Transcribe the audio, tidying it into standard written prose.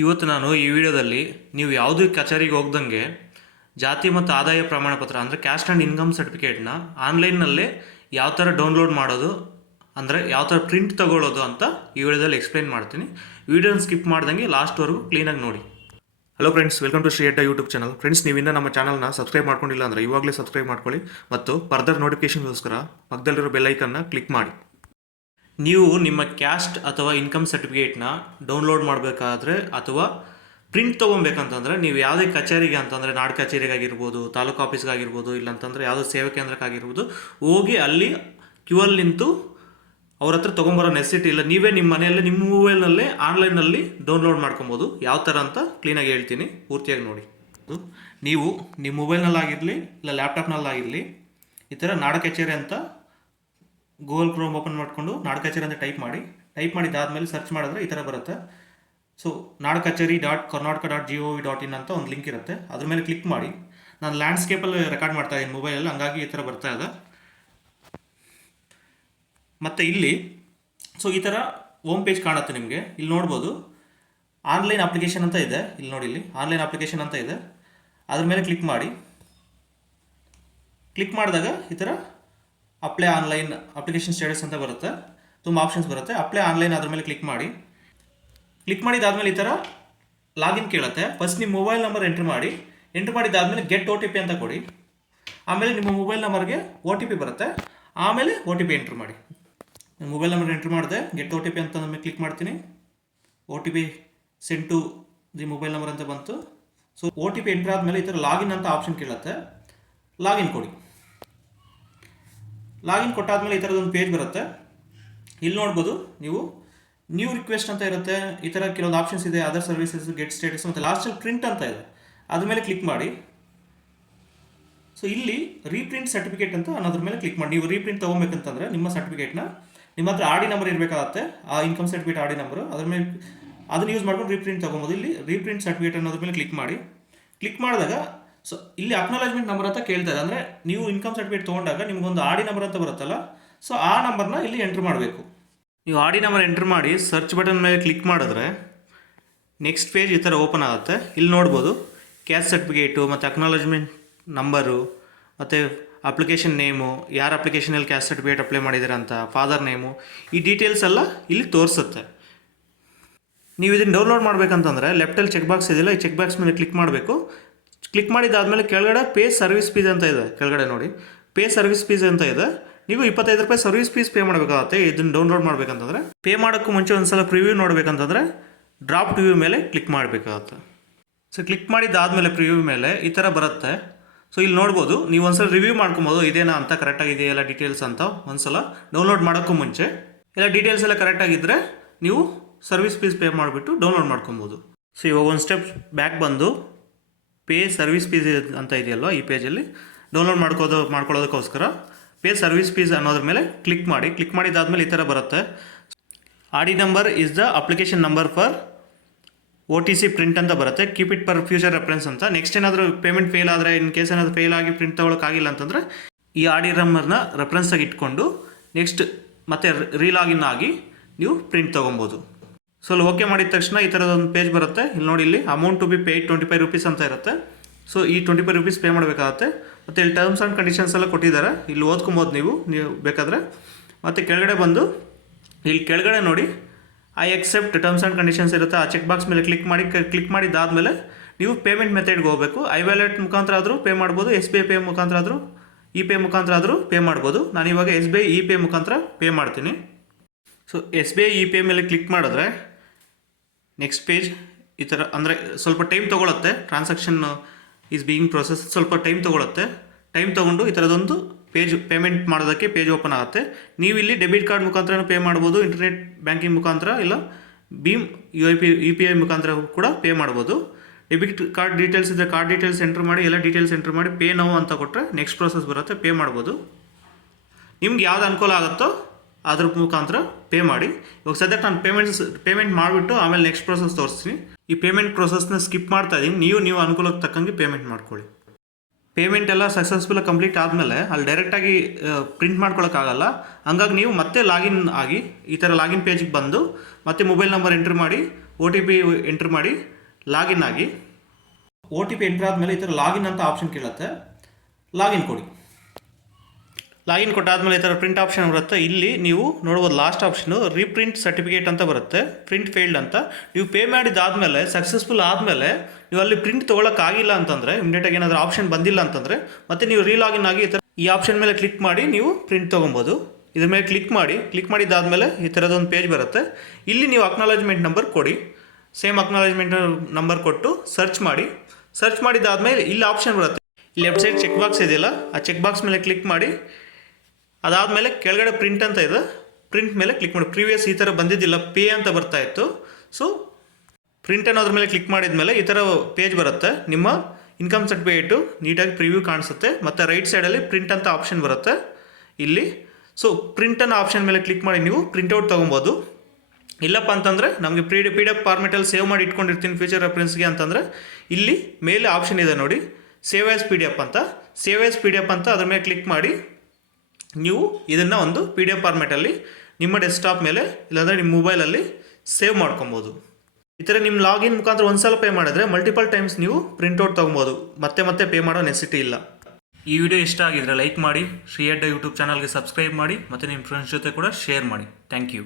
ಇವತ್ತು ನಾನು ಈ ವಿಡಿಯೋದಲ್ಲಿ ನೀವು ಯಾವುದೇ ಕಚೇರಿಗೆ ಹೋಗ್ದಂಗೆ ಜಾತಿ ಮತ್ತು ಆದಾಯ ಪ್ರಮಾಣ ಪತ್ರ ಅಂದರೆ ಕ್ಯಾಸ್ಟ್ ಆ್ಯಂಡ್ ಇನ್ಕಮ್ ಸರ್ಟಿಫಿಕೇಟ್ನ ಆನ್ಲೈನ್ನಲ್ಲೇ ಯಾವ ಥರ ಡೌನ್ಲೋಡ್ ಮಾಡೋದು, ಅಂದರೆ ಯಾವ ಥರ ಪ್ರಿಂಟ್ ತೊಗೊಳ್ಳೋದು ಅಂತ ಈ ವಿಡಿಯೋದಲ್ಲಿ ಎಕ್ಸ್ಪ್ಲೈನ್ ಮಾಡ್ತೀನಿ. ವಿಡಿಯೋನ ಸ್ಕಿಪ್ ಮಾಡ್ದಂಗೆ ಲಾಸ್ಟ್ವರೆಗೂ ಕ್ಲೀನಾಗಿ ನೋಡಿ. Hello friends, welcome to Shri Adda YouTube channel. Friends, ನೀವಿನ್ನ ನಮ್ಮ ಚಾನಲ್ನ ಸಬ್ಸ್ಕ್ರೈಬ್ ಮಾಡ್ಕೊಂಡಿಲ್ಲ ಅಂದರೆ ಇವಾಗಲೇ ಸಬ್ಸ್ಕ್ರೈಬ್ ಮಾಡ್ಕೊಳ್ಳಿ ಮತ್ತು ಫರ್ದರ್ ನೋಟಿಫಿಕೇಷನ್ಗೋಸ್ಕರ ಪಕ್ಕದಲ್ಲಿರೋ ಬೆಲ್ ಐಕನ್ನ ಕ್ಲಿಕ್ ಮಾಡಿ. ನೀವು ನಿಮ್ಮ ಕ್ಯಾಸ್ಟ್ ಅಥವಾ ಇನ್ಕಮ್ ಸರ್ಟಿಫಿಕೇಟ್ನ ಡೌನ್ಲೋಡ್ ಮಾಡಬೇಕಾದ್ರೆ ಅಥವಾ ಪ್ರಿಂಟ್ ತೊಗೊಬೇಕಂತಂದರೆ ನೀವು ಯಾವುದೇ ಕಚೇರಿಗೆ ಅಂತಂದರೆ ನಾಡು ಕಚೇರಿಗಾಗಿರ್ಬೋದು, ತಾಲೂಕು ಆಫೀಸ್ಗಾಗಿರ್ಬೋದು, ಇಲ್ಲಂತಂದರೆ ಯಾವುದೋ ಸೇವಾ ಕೇಂದ್ರಕ್ಕಾಗಿರ್ಬೋದು ಹೋಗಿ ಅಲ್ಲಿ ಕ್ಯೂ ಅಲ್ಲಿ ನಿಂತು ಅವ್ರ ಹತ್ರ ತೊಗೊಂಬರೋ ನೆಸಿಟಿ ಇಲ್ಲ. ನೀವೇ ನಿಮ್ಮ ಮನೆಯಲ್ಲೇ ನಿಮ್ಮ ಮೊಬೈಲ್ನಲ್ಲೇ ಆನ್ಲೈನಲ್ಲಿ ಡೌನ್ಲೋಡ್ ಮಾಡ್ಕೊಬೋದು. ಯಾವ ಥರ ಅಂತ ಕ್ಲೀನಾಗಿ ಹೇಳ್ತೀನಿ, ಪೂರ್ತಿಯಾಗಿ ನೋಡಿ. ನೀವು ನಿಮ್ಮ ಮೊಬೈಲ್ನಲ್ಲಾಗಿರಲಿ ಇಲ್ಲ ಲ್ಯಾಪ್ಟಾಪ್ನಲ್ಲಾಗಿರಲಿ ಈ ಥರ ನಾಡ ಕಚೇರಿ ಅಂತ ಗೂಗಲ್ ಕ್ರೋಮ್ ಓಪನ್ ಮಾಡಿಕೊಂಡು ನಾಡು ಕಚೇರಿ ಅಂತ ಟೈಪ್ ಮಾಡಿದ್ದಾದಮೇಲೆ ಸರ್ಚ್ ಮಾಡಿದ್ರೆ ಈ ಥರ ಬರುತ್ತೆ. ಸೊ ನಾಡು ಕಚೇರಿ .karnataka.gov.in ಅಂತ ಒಂದು ಲಿಂಕ್ ಇರುತ್ತೆ, ಅದ್ರ ಮೇಲೆ ಕ್ಲಿಕ್ ಮಾಡಿ. ನಾನು ಲ್ಯಾಂಡ್ಸ್ಕೇಪಲ್ಲಿ ರೆಕಾರ್ಡ್ ಮಾಡ್ತಾ ಇದ್ದೀನಿ ಮೊಬೈಲಲ್ಲಿ, ಹಂಗಾಗಿ ಈ ಥರ ಬರ್ತಾ ಇದೆ. ಮತ್ತು ಇಲ್ಲಿ ಈ ಥರ ಹೋಮ್ ಪೇಜ್ ಕಾಣುತ್ತೆ ನಿಮಗೆ. ಇಲ್ಲಿ ನೋಡ್ಬೋದು ಆನ್ಲೈನ್ ಅಪ್ಲಿಕೇಶನ್ ಅಂತ ಇದೆ. ಇಲ್ಲಿ ನೋಡಿ, ಇಲ್ಲಿ ಆನ್ಲೈನ್ ಅಪ್ಲಿಕೇಶನ್ ಅಂತ ಇದೆ, ಅದ್ರ ಮೇಲೆ ಕ್ಲಿಕ್ ಮಾಡಿ. ಕ್ಲಿಕ್ ಮಾಡಿದಾಗ ಈ ಥರ ಅಪ್ಲೈ ಆನ್ಲೈನ್ ಅಪ್ಲಿಕೇಶನ್ ಸ್ಟೇಟಸ್ ಅಂತ ಬರುತ್ತೆ, ತುಂಬ ಆಪ್ಷನ್ಸ್ ಬರುತ್ತೆ. ಅಪ್ಲೈ ಆನ್ಲೈನ್ ಅದ್ರ ಮೇಲೆ ಕ್ಲಿಕ್ ಮಾಡಿ. ಕ್ಲಿಕ್ ಮಾಡಿದಾದ್ಮೇಲೆ ಈ ಥರ ಲಾಗಿನ್ ಕೇಳುತ್ತೆ. ಫಸ್ಟ್ ನಿಮ್ಮ ಮೊಬೈಲ್ ನಂಬರ್ ಎಂಟ್ರ್ ಮಾಡಿದ್ದಾದಮೇಲೆ ಗೆಟ್ OTP ಅಂತ ಕೊಡಿ. ಆಮೇಲೆ ನಿಮ್ಮ ಮೊಬೈಲ್ ನಂಬರ್ಗೆ OTP ಬರುತ್ತೆ, ಆಮೇಲೆ OTP ಎಂಟ್ರ್ ಮಾಡಿ. ಮೊಬೈಲ್ ನಂಬರ್ ಎಂಟ್ರ್ ಮಾಡಿದೆ, ಗೆಟ್ OTP ಅಂತ ನಮಗೆ ಕ್ಲಿಕ್ ಮಾಡ್ತೀನಿ. OTP send to the mobile number ಅಂತ ಬಂತು. ಸೊ OTP ಎಂಟ್ರ್ ಆದಮೇಲೆ ಈ ಥರ ಲಾಗಿನ್ ಅಂತ ಆಪ್ಷನ್ ಕೇಳುತ್ತೆ, ಲಾಗಿನ್ ಕೊಡಿ. ಲಾಗಿನ್ ಕೊಟ್ಟಾದ್ಮೇಲೆ ಈ ಥರದೊಂದು ಪೇಜ್ ಬರುತ್ತೆ. ಇಲ್ಲಿ ನೋಡ್ಬೋದು ನೀವು ನ್ಯೂ ರಿಕ್ವೆಸ್ಟ್ ಅಂತ ಇರುತ್ತೆ. ಈ ಥರ ಕೆಲವೊಂದು ಆಪ್ಷನ್ಸ್ ಇದೆ, ಅದರ್ ಸರ್ವಿಸಸ್, ಗೆಟ್ ಸ್ಟೇಟಸ್ ಮತ್ತು ಲಾಸ್ಟಲ್ಲಿ ಪ್ರಿಂಟ್ ಅಂತ ಇದೆ, ಅದ್ರ ಮೇಲೆ ಕ್ಲಿಕ್ ಮಾಡಿ. ಸೊ ಇಲ್ಲಿ ರೀಪ್ರಿಂಟ್ ಸರ್ಟಿಫಿಕೇಟ್ ಅಂತ ಅನ್ನೋದ್ರ ಮೇಲೆ ಕ್ಲಿಕ್ ಮಾಡಿ. ನೀವು ರೀಪ್ರಿಂಟ್ ತೊಗೊಬೇಕಂತಂದರೆ ನಿಮ್ಮ ಸರ್ಟಿಫಿಕೇಟ್ನ ನಿಮ್ಮ ಹತ್ರ RD ನಂಬರ್ ಇರಬೇಕಾಗತ್ತೆ, ಆ ಇನ್ಕಮ್ ಸರ್ಟಿಫಿಕೇಟ್ RD ನಂಬರು, ಅದ್ರ ಮೇಲೆ ಅದನ್ನು ಯೂಸ್ ಮಾಡ್ಕೊಂಡು ರೀಪ್ರಿಂಟ್ ತೊಗೊಬೋದು. ಇಲ್ಲಿ ರೀಪ್ರಿಂಟ್ ಸರ್ಟಿಫಿಕೇಟ್ ಅನ್ನೋದ್ರ ಮೇಲೆ ಕ್ಲಿಕ್ ಮಾಡಿ. ಕ್ಲಿಕ್ ಮಾಡಿದಾಗ ಸೊ ಇಲ್ಲಿ ಅಕ್ನಾಲಜ್ಮೆಂಟ್ ನಂಬರ್ ಅಂತ ಕೇಳ್ತಾ ಇದೆ. ಅಂದರೆ ನೀವು ಇನ್ಕಮ್ ಸರ್ಟಿಫಿಕೇಟ್ ತೊಗೊಂಡಾಗ ನಿಮಗೊಂದು RD ನಂಬರ್ ಅಂತ ಬರುತ್ತಲ್ಲ, ಸೊ ಆ ನಂಬರ್ನ ಇಲ್ಲಿ ಎಂಟ್ರ್ ಮಾಡಬೇಕು. ನೀವು RD ನಂಬರ್ ಎಂಟ್ರ್ ಮಾಡಿ ಸರ್ಚ್ ಬಟನ್ ಮೇಲೆ ಕ್ಲಿಕ್ ಮಾಡಿದ್ರೆ ನೆಕ್ಸ್ಟ್ ಪೇಜ್ ಈ ಥರ ಓಪನ್ ಆಗುತ್ತೆ. ಇಲ್ಲಿ ನೋಡ್ಬೋದು ಕ್ಯಾಸ್ಟ್ ಸರ್ಟಿಫಿಕೇಟು ಮತ್ತು ಅಕ್ನಾಲಜ್ಮೆಂಟ್ ನಂಬರು ಮತ್ತು ಅಪ್ಲಿಕೇಶನ್ ನೇಮು, ಯಾರು ಅಪ್ಲಿಕೇಶನಲ್ಲಿ ಕ್ಯಾಸ್ಟ್ ಸರ್ಟಿಫಿಕೇಟ್ ಅಪ್ಲೈ ಮಾಡಿದ್ದೀರ ಅಂತ, ಫಾದರ್ ನೇಮು, ಈ ಡೀಟೇಲ್ಸ್ ಎಲ್ಲ ಇಲ್ಲಿ ತೋರಿಸುತ್ತೆ. ನೀವು ಇದನ್ನು ಡೌನ್ಲೋಡ್ ಮಾಡಬೇಕಂತಂದರೆ ಲೆಫ್ಟಲ್ಲಿ ಚೆಕ್ ಬಾಕ್ಸ್ ಇದೆಯಲ್ಲ, ಈ ಚೆಕ್ ಬಾಕ್ಸ್ ಮೇಲೆ ಕ್ಲಿಕ್ ಮಾಡಬೇಕು. ಕ್ಲಿಕ್ ಮಾಡಿದ್ದಾದಮೇಲೆ ಕೆಳಗಡೆ ಪೇ ಸರ್ವಿಸ್ ಫೀಸ್ ಅಂತ ಇದೆ, ಕೆಳಗಡೆ ನೋಡಿ ಪೇ ಸರ್ವಿಸ್ ಫೀಸ್ ಅಂತ ಇದೆ. ನೀವು 25 ರೂಪಾಯಿ ಸರ್ವಿಸ್ ಫೀಸ್ ಪೇ ಮಾಡಬೇಕಾಗುತ್ತೆ ಇದನ್ನು ಡೌನ್ಲೋಡ್ ಮಾಡಬೇಕಂತಂದರೆ. ಪೇ ಮಾಡೋಕ್ಕೂ ಮುಂಚೆ ಒಂದು ಸಲ ಪ್ರಿವ್ಯೂ ನೋಡಬೇಕಂತಂದರೆ ಡ್ರಾಪ್ ವ್ಯೂ ಮೇಲೆ ಕ್ಲಿಕ್ ಮಾಡಬೇಕಾಗುತ್ತೆ. ಸೊ ಕ್ಲಿಕ್ ಮಾಡಿದ್ದಾದಮೇಲೆ ಪ್ರಿವ್ಯೂ ಮೇಲೆ ಈ ಥರ ಬರುತ್ತೆ. ಸೊ ಇಲ್ಲಿ ನೋಡ್ಬೋದು, ನೀವು ಒಂದ್ಸಲ ರಿವ್ಯೂ ಮಾಡ್ಕೊಬೋದು, ಇದೇನಾ ಅಂತ ಕರೆಕ್ಟಾಗಿದೆಯಾ ಎಲ್ಲ ಡೀಟೇಲ್ಸ್ ಅಂತ. ಒಂದ್ಸಲ ಡೌನ್ಲೋಡ್ ಮಾಡೋಕ್ಕೂ ಮುಂಚೆ ಎಲ್ಲ ಡೀಟೇಲ್ಸ್ ಎಲ್ಲ ಕರೆಕ್ಟಾಗಿದ್ದರೆ ನೀವು ಸರ್ವಿಸ್ ಫೀಸ್ ಪೇ ಮಾಡಿಬಿಟ್ಟು ಡೌನ್ಲೋಡ್ ಮಾಡ್ಕೊಬೋದು. ಸೊ ಇವಾಗ ಒಂದು ಸ್ಟೆಪ್ ಬ್ಯಾಕ್ ಬಂದು ಪೇ ಸರ್ವಿಸ್ ಫೀಸ್ ಅಂತ ಇದೆಯಲ್ವ, ಈ ಪೇಜಲ್ಲಿ ಡೌನ್ಲೋಡ್ ಮಾಡ್ಕೊಳ್ಳೋದಕ್ಕೋಸ್ಕರ ಪೇ ಸರ್ವಿಸ್ ಫೀಸ್ ಅನ್ನೋದ್ರ ಮೇಲೆ ಕ್ಲಿಕ್ ಮಾಡಿ. ಕ್ಲಿಕ್ ಮಾಡಿದ್ದಾದಮೇಲೆ ಈ ಥರ ಬರುತ್ತೆ. RD number is the application number for OTC print ಅಂತ ಬರುತ್ತೆ, keep it for future reference ಅಂತ. ನೆಕ್ಸ್ಟ್ ಏನಾದರೂ ಪೇಮೆಂಟ್ ಫೇಲ್ ಆದರೆ, ಇನ್ ಕೇಸ್ ಏನಾದರೂ ಫೇಲ್ ಆಗಿ ಪ್ರಿಂಟ್ ತೊಗೊಳಕ್ಕಾಗಿಲ್ಲ ಅಂತಂದರೆ ಈ RD ನಂಬರ್ನ ರೆಫರೆನ್ಸಾಗಿ ಇಟ್ಕೊಂಡು ನೆಕ್ಸ್ಟ್ ಮತ್ತೆ ರೀಲಾಗಿನ್ ಆಗಿ ನೀವು ಪ್ರಿಂಟ್ ತೊಗೊಬೋದು. ಸೊ ಅಲ್ಲಿ ಓಕೆ ಮಾಡಿದ ತಕ್ಷಣ ಈ ಥರದೊಂದು ಪೇಜ್ ಬರುತ್ತೆ. ಇಲ್ಲಿ ನೋಡಿ, ಇಲ್ಲಿ amount to be paid 25 rupees ಅಂತ ಇರುತ್ತೆ. ಸೊ ಈ 25 ರೂಪೀಸ್ ಪೇ ಮಾಡಬೇಕಾಗತ್ತೆ. ಮತ್ತು ಇಲ್ಲಿ ಟರ್ಮ್ಸ್ ಆ್ಯಂಡ್ ಕಂಡೀಷನ್ಸ್ ಎಲ್ಲ ಕೊಟ್ಟಿದ್ದಾರೆ, ಇಲ್ಲಿ ಓದ್ಕೊಬೋದು ನೀವು ಬೇಕಾದರೆ. ಮತ್ತು ಕೆಳಗಡೆ ಬಂದು ಇಲ್ಲಿ ಕೆಳಗಡೆ ನೋಡಿ I accept terms and conditions ಇರುತ್ತೆ, ಆ ಚೆಕ್ ಬಾಕ್ಸ್ ಮೇಲೆ ಕ್ಲಿಕ್ ಮಾಡಿದ್ದಾದಮೇಲೆ ನೀವು ಪೇಮೆಂಟ್ ಮೆಥಡ್ಗೆ ಹೋಗಬೇಕು. iWallet ಮುಖಾಂತರ ಆದರೂ ಪೇ ಮಾಡ್ಬೋದು, SBI ಪೇ ಮುಖಾಂತರ ಆದರೂ, ಇ-ಪೇ ಮುಖಾಂತರ ಆದರೂ ಪೇ ಮಾಡ್ಬೋದು. ನಾನಿವಾಗ SBI ಇ-ಪೇ ಮುಖಾಂತರ ಪೇ ಮಾಡ್ತೀನಿ. ಸೊ SBI ಇ-ಪೇ ಮೇಲೆ ಕ್ಲಿಕ್ ಮಾಡಿದ್ರೆ ನೆಕ್ಸ್ಟ್ ಪೇಜ್ ಈ ಥರ, ಅಂದರೆ ಸ್ವಲ್ಪ ಟೈಮ್ ತೊಗೊಳುತ್ತೆ, ಟ್ರಾನ್ಸಾಕ್ಷನ್ ಈಸ್ ಬೀಯಿಂಗ್ ಪ್ರೊಸೆಸ್, ಸ್ವಲ್ಪ ಟೈಮ್ ತೊಗೊಳುತ್ತೆ. ಟೈಮ್ ತೊಗೊಂಡು ಈ ಥರದೊಂದು ಪೇಜ್ ಪೇಮೆಂಟ್ ಮಾಡೋದಕ್ಕೆ ಪೇಜ್ ಓಪನ್ ಆಗುತ್ತೆ. ನೀವು ಇಲ್ಲಿ ಡೆಬಿಟ್ ಕಾರ್ಡ್ ಮುಖಾಂತರ ಪೇ ಮಾಡ್ಬೋದು, ಇಂಟರ್ನೆಟ್ ಬ್ಯಾಂಕಿಂಗ್ ಮುಖಾಂತರ, ಇಲ್ಲ ಭೀಮ್ UPI ಮುಖಾಂತರ ಕೂಡ ಪೇ ಮಾಡ್ಬೋದು. ಡೆಬಿಟ್ ಕಾರ್ಡ್ ಡೀಟೇಲ್ಸ್ ಇದ್ದರೆ ಕಾರ್ಡ್ ಡೀಟೇಲ್ಸ್ ಎಂಟ್ರ್ ಮಾಡಿ, ಎಲ್ಲ ಡೀಟೇಲ್ಸ್ ಎಂಟ್ರ್ ಮಾಡಿ ಪೇ ನೌ ಅಂತ ಕೊಟ್ಟರೆ ನೆಕ್ಸ್ಟ್ ಪ್ರೊಸೆಸ್ ಬರುತ್ತೆ, ಪೇ ಮಾಡ್ಬೋದು. ನಿಮ್ಗೆ ಯಾವ್ದು ಅನುಕೂಲ ಆಗುತ್ತೋ ಅದ್ರ ಮುಖಾಂತರ ಪೇ ಮಾಡಿ. ಇವಾಗ ಸದ್ಯಕ್ಕೆ ನಾನು ಪೇಮೆಂಟ್ ಮಾಡಿಬಿಟ್ಟು ಆಮೇಲೆ ನೆಕ್ಸ್ಟ್ ಪ್ರೊಸೆಸ್ ತೋರಿಸ್ತೀನಿ. ಈ ಪೇಮೆಂಟ್ ಪ್ರೊಸೆಸ್ನ ಸ್ಕಿಪ್ ಮಾಡ್ತಾ ಇದ್ದೀನಿ, ನೀವು ಅನುಕೂಲಕ್ಕೆ ತಕ್ಕಂಗೆ ಪೇಮೆಂಟ್ ಮಾಡ್ಕೊಳ್ಳಿ. ಪೇಮೆಂಟ್ ಎಲ್ಲ ಸಕ್ಸಸ್ಫುಲ್ ಕಂಪ್ಲೀಟ್ ಆದಮೇಲೆ ಅಲ್ಲಿ ಡೈರೆಕ್ಟಾಗಿ ಪ್ರಿಂಟ್ ಮಾಡ್ಕೊಳ್ಳೋಕ್ಕಾಗಲ್ಲ, ಹಂಗಾಗಿ ನೀವು ಮತ್ತೆ ಲಾಗಿನ್ ಆಗಿ ಈ ಥರ ಲಾಗಿನ್ ಪೇಜಿಗೆ ಬಂದು ಮತ್ತೆ ಮೊಬೈಲ್ ನಂಬರ್ ಎಂಟ್ರ್ ಮಾಡಿ OTP ಎಂಟ್ರ್ ಮಾಡಿ ಲಾಗಿನ್ ಆಗಿ. OTP ಎಂಟ್ರ್ ಆದಮೇಲೆ ಈ ಥರ ಲಾಗಿನ್ ಅಂತ ಆಪ್ಷನ್ ಕೇಳುತ್ತೆ, ಲಾಗಿನ್ ಕೊಡಿ. ಲಾಗಿನ್ ಕೊಟ್ಟಾದಮೇಲೆ ಈ ಥರ ಪ್ರಿಂಟ್ ಆಪ್ಷನ್ ಬರುತ್ತೆ. ಇಲ್ಲಿ ನೀವು ನೋಡ್ಬೋದು ಲಾಸ್ಟ್ ಆಪ್ಷನು ರೀಪ್ರಿಂಟ್ ಸರ್ಟಿಫಿಕೇಟ್ ಅಂತ ಬರುತ್ತೆ, ಪ್ರಿಂಟ್ ಫೇಲ್ಡ್ ಅಂತ. ನೀವು ಪೇ ಮಾಡಿದ್ದಾದಮೇಲೆ ಸಕ್ಸಸ್ಫುಲ್ ಆದಮೇಲೆ ನೀವು ಅಲ್ಲಿ ಪ್ರಿಂಟ್ ತೊಗೊಳಕ್ಕಾಗಿಲ್ಲ ಅಂತಂದರೆ, ಇಮಿಡಿಯೇಟಾಗಿ ಏನಾದರೂ ಆಪ್ಷನ್ ಬಂದಿಲ್ಲ ಅಂತಂದರೆ ಮತ್ತೆ ನೀವು ರೀಲಾಗಿನ್ ಆಗಿ ಈ ಆಪ್ಷನ್ ಮೇಲೆ ಕ್ಲಿಕ್ ಮಾಡಿ ನೀವು ಪ್ರಿಂಟ್ ತೊಗೊಬೋದು. ಇದ್ರ ಮೇಲೆ ಕ್ಲಿಕ್ ಮಾಡಿದ್ದಾದಮೇಲೆ ಈ ಥರದೊಂದು ಪೇಜ್ ಬರುತ್ತೆ. ಇಲ್ಲಿ ನೀವು ಅಕ್ನಾಲಜ್ಮೆಂಟ್ ನಂಬರ್ ಕೊಡಿ, ಸೇಮ್ ಅಕ್ನಾಲಜ್ಮೆಂಟ್ ನಂಬರ್ ಕೊಟ್ಟು ಸರ್ಚ್ ಮಾಡಿದ್ದಾದಮೇಲೆ ಇಲ್ಲಿ ಆಪ್ಷನ್ ಬರುತ್ತೆ. ಇಲ್ಲಿ ಲೆಫ್ಟ್ ಸೈಡ್ ಚೆಕ್ ಬಾಕ್ಸ್ ಇದೆಯಲ್ಲ, ಆ ಚೆಕ್ ಬಾಕ್ಸ್ ಮೇಲೆ ಕ್ಲಿಕ್ ಮಾಡಿ. ಅದಾದಮೇಲೆ ಕೆಳಗಡೆ ಪ್ರಿಂಟ್ ಅಂತ ಇದೆ, ಪ್ರಿಂಟ್ ಮೇಲೆ ಕ್ಲಿಕ್ ಮಾಡಿ. ಪ್ರೀವಿಯಸ್ ಈ ಥರ ಬಂದಿದ್ದಿಲ್ಲ, ಪೇ ಅಂತ ಬರ್ತಾ ಇತ್ತು. ಸೊ ಪ್ರಿಂಟ್ ಅನ್ನೋದ್ರ ಮೇಲೆ ಕ್ಲಿಕ್ ಮಾಡಿದ್ಮೇಲೆ ಈ ಥರ ಪೇಜ್ ಬರುತ್ತೆ. ನಿಮ್ಮ ಇನ್ಕಮ್ ಸರ್ಟಿಫಿಕೇಟು ನೀಟಾಗಿ ಪ್ರಿವ್ಯೂ ಕಾಣಿಸುತ್ತೆ. ಮತ್ತು ರೈಟ್ ಸೈಡಲ್ಲಿ ಪ್ರಿಂಟ್ ಅಂತ ಆಪ್ಷನ್ ಬರುತ್ತೆ ಇಲ್ಲಿ. ಸೊ ಪ್ರಿಂಟ್ ಅನ್ನೋ ಆಪ್ಷನ್ ಮೇಲೆ ಕ್ಲಿಕ್ ಮಾಡಿ ನೀವು ಪ್ರಿಂಟೌಟ್ ತೊಗೊಬೋದು. ಇಲ್ಲಪ್ಪ ಅಂತಂದರೆ ನಮಗೆ PDF ಫಾರ್ಮೆಟಲ್ಲಿ ಸೇವ್ ಮಾಡಿ ಇಟ್ಕೊಂಡಿರ್ತೀನಿ ಫ್ಯೂಚರ್ ರೆಫರೆನ್ಸ್ಗೆ ಅಂತಂದರೆ ಇಲ್ಲಿ ಮೇಲೆ ಆಪ್ಷನ್ ಇದೆ ನೋಡಿ, ಸೇವ್ ಆ್ಯಸ್ PDF ಅಂತ. ಸೇವ್ ಆ್ಯಸ್ PDF ಅಂತ ಅದ್ರ ಮೇಲೆ ಕ್ಲಿಕ್ ಮಾಡಿ ನೀವು ಇದನ್ನು ಒಂದು PDF ಫಾರ್ಮೆಟಲ್ಲಿ ನಿಮ್ಮ ಡೆಸ್ಕ್ಟಾಪ್ ಮೇಲೆ ಇಲ್ಲಾಂದರೆ ನಿಮ್ಮ ಮೊಬೈಲಲ್ಲಿ ಸೇವ್ ಮಾಡ್ಕೊಬೋದು. ಈ ಥರ ನಿಮ್ಮ ಲಾಗಿನ್ ಮುಖಾಂತರ ಒಂದು ಸಲ ಪೇ ಮಾಡಿದ್ರೆ ಮಲ್ಟಿಪಲ್ ಟೈಮ್ಸ್ ನೀವು ಪ್ರಿಂಟೌಟ್ ತೊಗೊಬೋದು, ಮತ್ತೆ ಪೇ ಮಾಡೋ ನೆಸಿಟಿ ಇಲ್ಲ. ಈ ವಿಡಿಯೋ ಇಷ್ಟ ಆಗಿದ್ರೆ ಲೈಕ್ ಮಾಡಿ, ಶ್ರೀ ಅಡ್ಡ ಯೂಟ್ಯೂಬ್ ಚಾನಲ್ಗೆ ಸಬ್ಸ್ಕ್ರೈಬ್ ಮಾಡಿ, ಮತ್ತು ನಿಮ್ಮ ಫ್ರೆಂಡ್ಸ್ ಜೊತೆ ಕೂಡ ಶೇರ್ ಮಾಡಿ. Thank you.